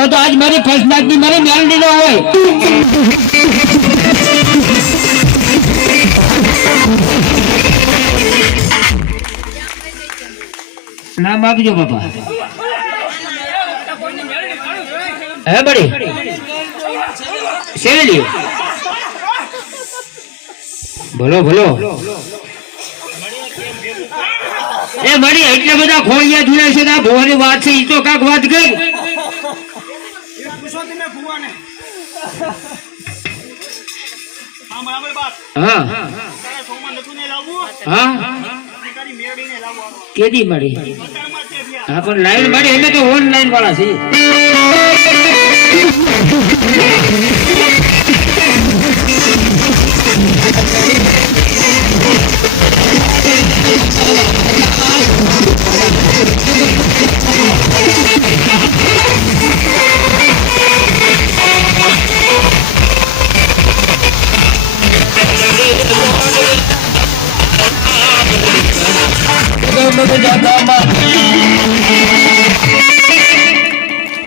તો આજ મારી ફર્સ્ટ નાઈટ ની મારી મેલડી નો હોય નામ આપજો બાપા હે બડી શેરડી ભલો ભલો એ મળી એટલે બધા ખોળિયા ઝૂલે છે આ ભોવાની વાત છે ઈ તો કાક વાત ગઈ હા હા કેદી મળી હા પણ લાઈન મળી એટલે તો ઓનલાઈન વાળા છે જાતા